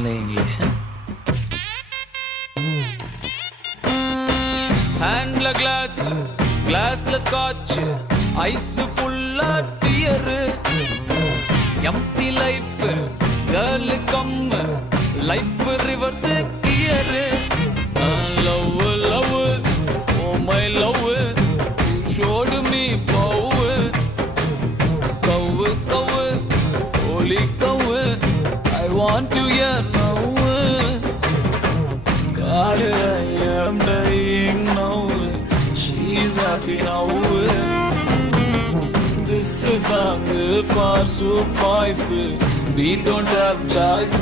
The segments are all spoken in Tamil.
only English. Handle a glass, glassless scotch, ice full of tear. Empty life, girl come, life reverse gear. Love, love, oh my love, you showed me power. Cow, cow, holy cow, I want to hear now. God, I am dying now. She's happy now. This is a song for boys. We don't have choice.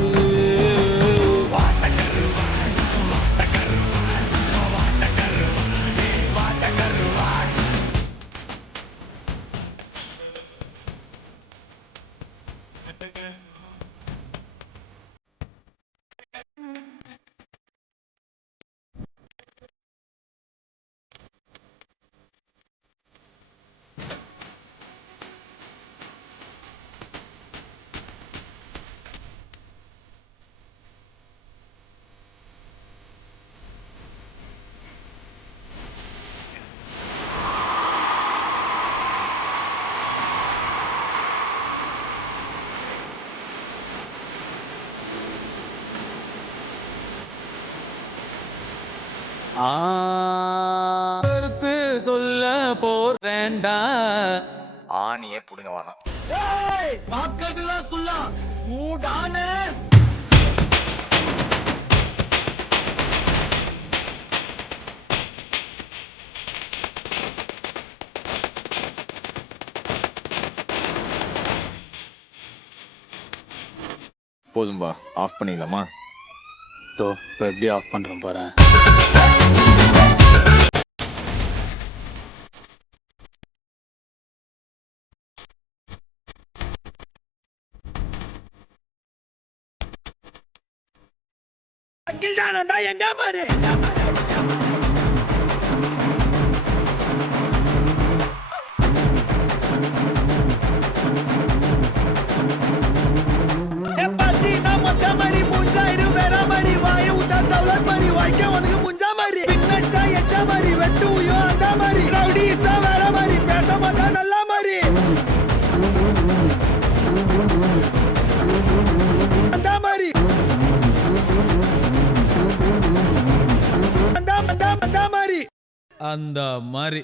கருத்து சொல்ல போறேன்டா. ஆணியே புடுங்க வேணாம். வாக்கெல்லாம் சொல்லலாம் சூடான போதும்பா, ஆஃப் பண்ணிடலாமா? இப்போ எப்படி ஆஃப் பண்ணுறேன் பாறேன். எங்க பாரு அந்த மாதிரி